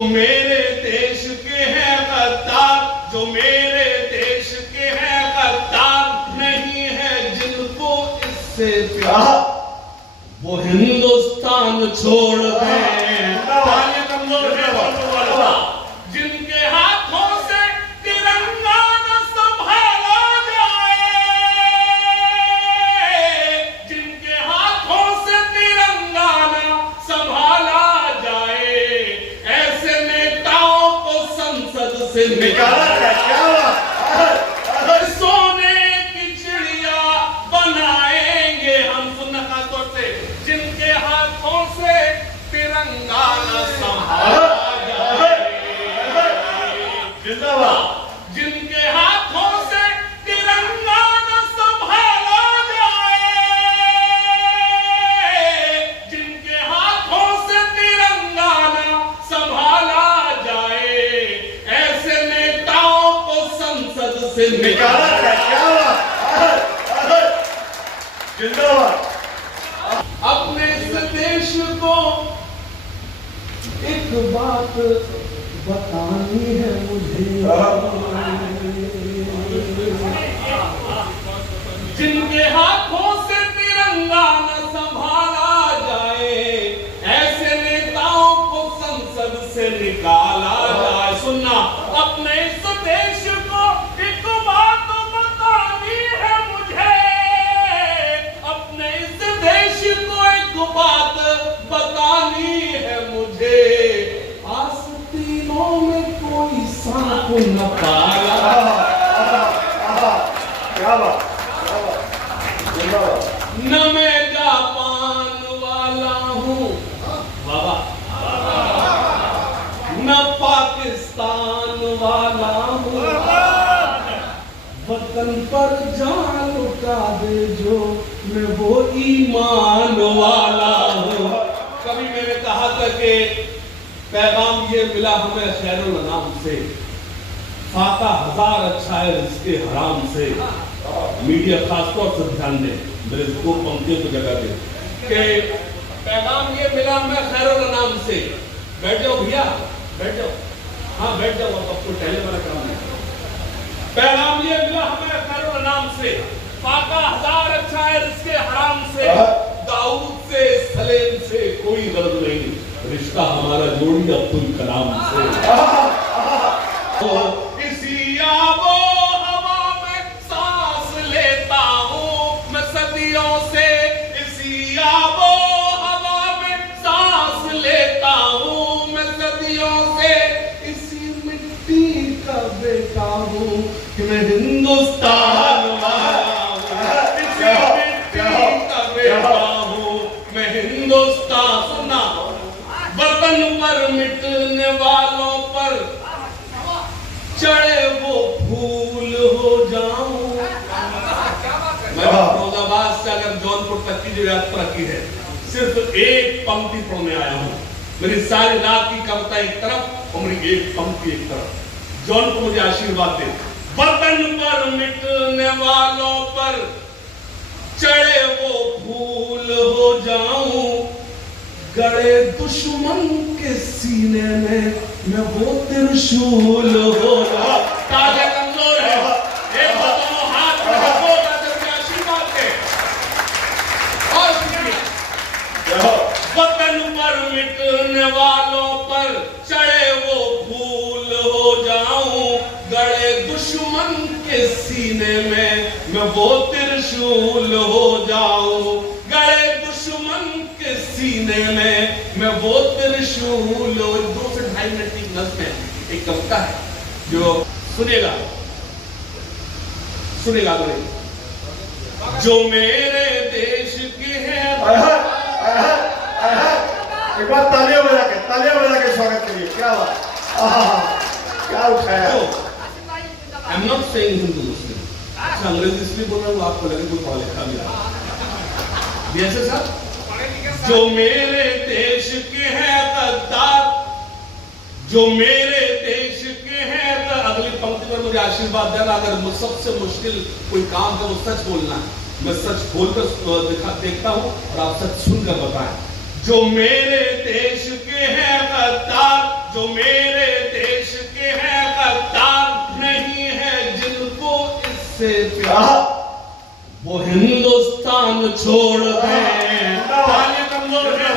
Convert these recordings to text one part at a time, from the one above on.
मेरे देश के हैं गद्दार, जो मेरे देश के हैं गद्दार, नहीं है जिनको इससे प्यार वो हिंदुस्तान छोड़ दें। तालियां कमजोर है जिनके हाथों से तिरंगा न संभाला जाए, जिनके हाथों से तिरंगा न संभाला जाए, ऐसे नेताओं को संसद से निकाला जाए। सोने की चिड़िया बनाएंगे हम, सुनना खासतौर से, जिनके हाथों से तिरंगा न संभाला जाए, जिनके हाथों से तिरंगा न संभाला जाए, जिनके हाथों से तिरंगा न संभाला जाए, ऐसे नेताओं को संसद से निकाला जाए। अपने इस देश को एक बात बतानी है मुझे, जिनके हाथों से तिरंगा न संभाला जाए, ऐसे नेताओं को संसद से निकाला जाए। सुनना, अपने इस देश को एक बात बतानी है मुझे, अपने इस देश को एक बात बतानी है मुझे, आस्तीनों में कोई सांप न पाला। क्या बात, न मैं जापान वाला हूँ बाबा, न पाकिस्तान वाला हूँ, वतन पर जान लुटा दे जो मैं वो ईमान वाला हूँ। कभी मैंने कहा था कि पैगाम ये मिला हमें खैरुल अनाम से, फाका हजार अच्छा है रिज़्क़े हराम से। मीडिया खासतौर से ध्यान दे, मेरे दो पंक्तियों को जगह दे कि पैगाम ये मिला हमें खैरुल अनाम से। बैठ जाओ भैया, बैठ जाओ, हाँ बैठ जाओ, अब आपको पहले वाला काम है। पैगाम ये मिला हमें खैरुल अनाम से, फाका हजार अच्छा है रिज़्क़े हराम से, दाऊद से सलेम से कोई गरज नहीं, रिश्ता हमारा जोड़ी अब्दुल कलाम से। इसी आबो हवा में सांस लेता हूँ मैं सदियों से, इसी आबो हवा में सांस लेता हूँ मैं सदियों से, इसी मिट्टी का बेटा हूँ कि मैं हिंदुस्तान वाला हूँ, इसी मिट्टी का बेटा हूँ मैं हिंदुस्तान। सुना, वतन पर मिटने वालों पर चढ़े वो फूल हो जाऊं। मैं फिरोजाबाद से अगर जौनपुर तक की जो यात्रा की है, सिर्फ एक पंक्ति पढ़ने आया हूँ। मेरी सारी रात की कविता एक तरफ और मेरी एक पंक्ति एक तरफ। जौनपुर मुझे आशीर्वाद दे। वतन पर मिटने वालों पर चढ़े वो फूल हो जाऊं, गड़े दुश्मन के सीने में मैं वो त्रिशूल हो जाऊं। ताजा कमजोर है, एक दोनों हाथ में रखो ताजा आशीर्वाद के। और वतन पर मिटने वालों पर चढ़े वो फूल हो जाऊं, गड़े दुश्मन के सीने में मैं वो त्रिशूल हो जाऊं, गड़े दुश्मन के सीने में मैं वो त्रिशूल। और 2 से 2.5 मिनट की नज़्म है, एक कविता है जो सुनेगा मेरे, जो मेरे देश के हैं। एक बार तालियां बजा के स्वागत करिए। क्या बात, क्या उठाया। I am not saying Hindu Muslim. अच्छा, अंग्रेजी इसलिए बोल रहा हूँ आपको लगे कोई पढ़ा लिखा भी है। साहब, जो मेरे देश के हैं गद्दार, जो मेरे देश के हैं, अगली पंक्ति पर मुझे आशीर्वाद देना। अगर सबसे मुश्किल कोई काम है वो सच बोलना है, मैं सच बोलकर देखता हूँ और आप सच सुनकर बताएं। जो मेरे देश के हैं गद्दार, जो मेरे हिंदुस्तान छोड़ दे। तालियां कमजोर है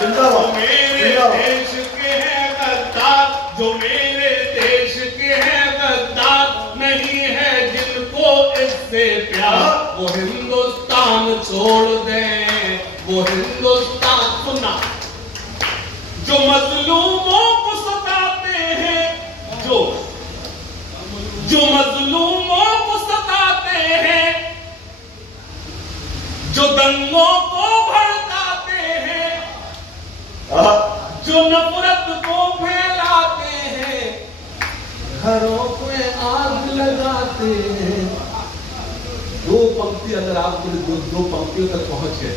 जो मेरे देश के हैं गद्दार, जो मेरे देश के हैं गद्दार, नहीं है जिनको इससे प्यार, वो हिंदुस्तान छोड़ दे, वो हिंदुस्तान। सुनना, जो मजलूमों को सताते हैं, जो मजलूमों को सताते हैं, जो दंगों को भड़काते हैं, जो नफरत को फैलाते हैं, घरों में आग लगाते हैं। दो पंक्ति अगर आप दो पंक्तियों तक पहुंचे,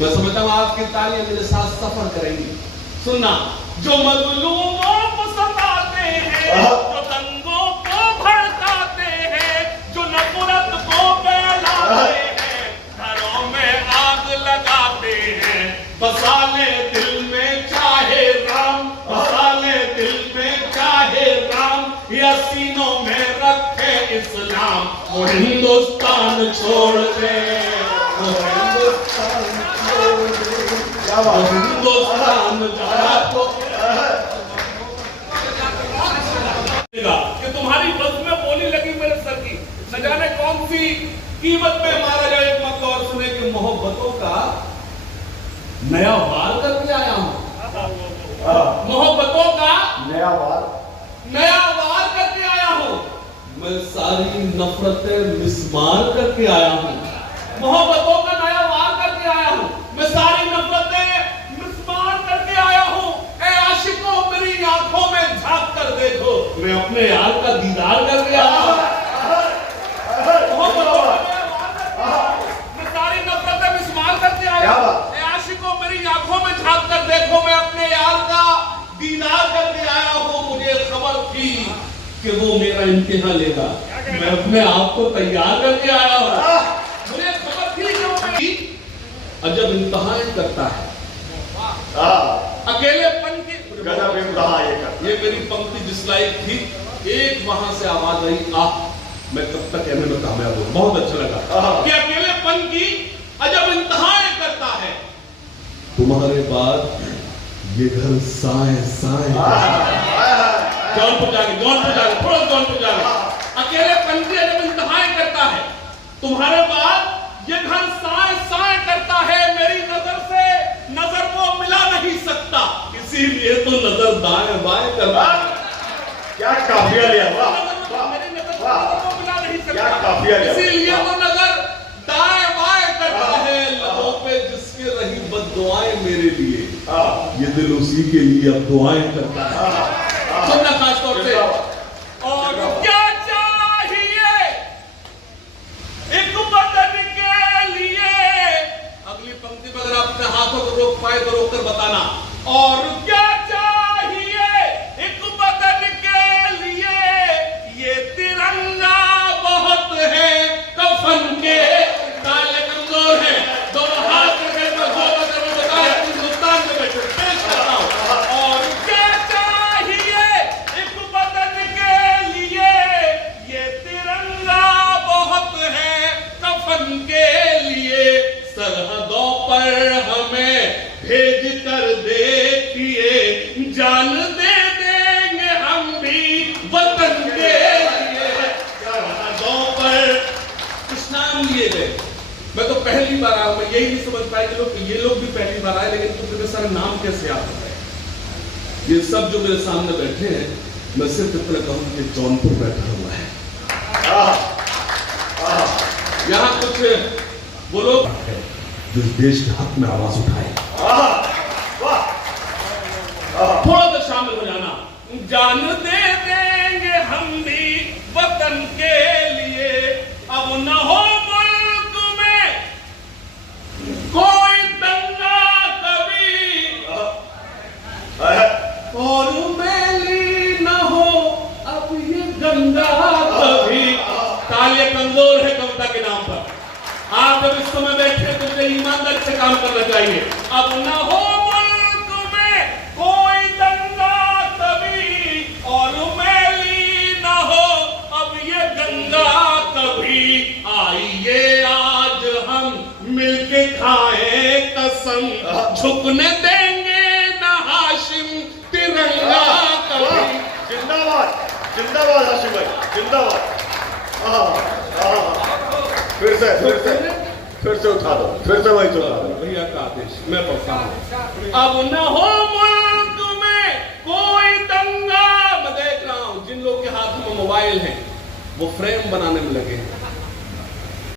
मैं समझता हूं आपकी तालियां मेरे साथ सफर करेंगी। सुनना, जो मजलूमों को सताते हैं, जो दंगों को भड़काते हैं, जो नफरत को फैलाते हैं, घरों में आग लगाते हैं, बसा ले दिल में चाहे राम, बसा ले दिल में चाहे राम, या सीनों में रखे इस्लाम, वो हिंदुस्तान छोड़ दे, वो हिंदुस्तान छोड़ दे, वो हिंदुस्तान को कि तुम्हारी बस में बोली लगी मेरे सर की, न जाने कौन सी कीमत में मारा जाए। एक मत और सुने कि मोहब्बतों का नया वार करके आया हूं, मोहब्बतों का नया वार करके आया हूं, मैं सारी नफरतें मिसमार करके आया हूं, मोहब्बतों का नया वार करके आया हूं, मैं सारी नफरतें मिसमार करके आया हूं। ए आशिकों मेरी आंखों में झांक कर देखो, मैं अपने यार का दीदार करके आया हूं, मोहब्बतों का नया वार करके आया हूं, मैं सारी नफरतें मिसमार करके आया हूं। ए आशिकों मेरी आंखों में झांक कर देखो, मैं अपने यार का दीदार करके आया हूं। मुझे खबर थी कि वो मेरा इम्तिहान लेगा, मैं अपने आप को तैयार करके आया हूं। मुझे खबर थी कि वो मेरी और जब इम्तिहान करता है अकेलेपन की गजब इम्तिहान ये मेरी पंक्ति जिस लायक थी, एक वहां से आवाज आई, मैं कब तक कहने में कामयाब हूं। बहुत अच्छा लगा कि अकेलेपन की अजब इम्तिहान करता है, तुम्हारे बाद ये घर साए साए जौन पे जाके थोड़ा जौन पे जाके अकेलेपन की अजब इम्तिहान करता है, तुम्हारे बाद ये घर साए साए करता है, मेरी नजर से नजर को मिला नहीं सकता, इसीलिए तो नजर दाएं बाएं करता। क्या काफिया लिया, वाह मेरी नजर को मिला नहीं सकता, क्या काफिया लिया, इसीलिए तो नजर दाएं बाएं करता है। लोगों पे जिसके रही बद्दुआएं मेरे लिए, ये दिल उसी के लिए अब दुआएं करता है। सुनना खास तौर से, और क्या चाहिए एक बदन के लिए, अगली पंक्ति में अगर आप अपने हाथों को रोक पाए तो रोक कर बताना, और क्या चाहिए एक बदन के लिए, ये तिरंगा बहुत है कफन के, ताले कमजोर है, दोनों हाथ में हिंदुस्तान में बैठे पेश करता हूं। और क्या चाहिए एक बदन के लिए, ये तिरंगा बहुत है कफन के लिए, सरहदों पर हमें भेज कर देखिए, जान दे देंगे हम भी वतन के लिए, सरहदों पर कुछ नाम लिए गए। मैं तो पहली बार आया, मैं यही नहीं समझ पाया कि ये लोग भी पहली बार आए, लेकिन तुम इतने सारे नाम कैसे याद हो गए। ये सब जो मेरे सामने बैठे हैं, मैं सिर्फ इतना कहूं कि जौनपुर बैठा हुआ है, यहाँ कुछ वो लोग जो देश के हक में आवाज उठाए, थोड़ा सा शामिल हो जाना, जान दे देंगे हम भी वतन के लिए, अब न हो मुल्क में कोई दंगा कभी, और मैली न हो अब ये गंगा कभी। तालियां कमजोर है कविता के नाम पर, आप जब इस समय बैठे तो मुझे ईमानदारी से काम करना चाहिए। अब न हो मुल्क में कोई दंगा कभी, और मैली न हो अब ये गंगा कभी, आइए आज मिलके खाए कसम झुकने देंगे ना हाशिम तिरंगा कभी। जिंदाबाद जिंदाबाद हाशिम भाई जिंदाबाद। फिर से उठा दो फिर से वही उठा दो। भैया का आदेश मैं पढ़ता हूँ। अब न हो मुल्क में कोई दंगा। मैं देख रहा हूँ जिन लोग के हाथ में मोबाइल है वो फ्रेम बनाने में लगे हैं।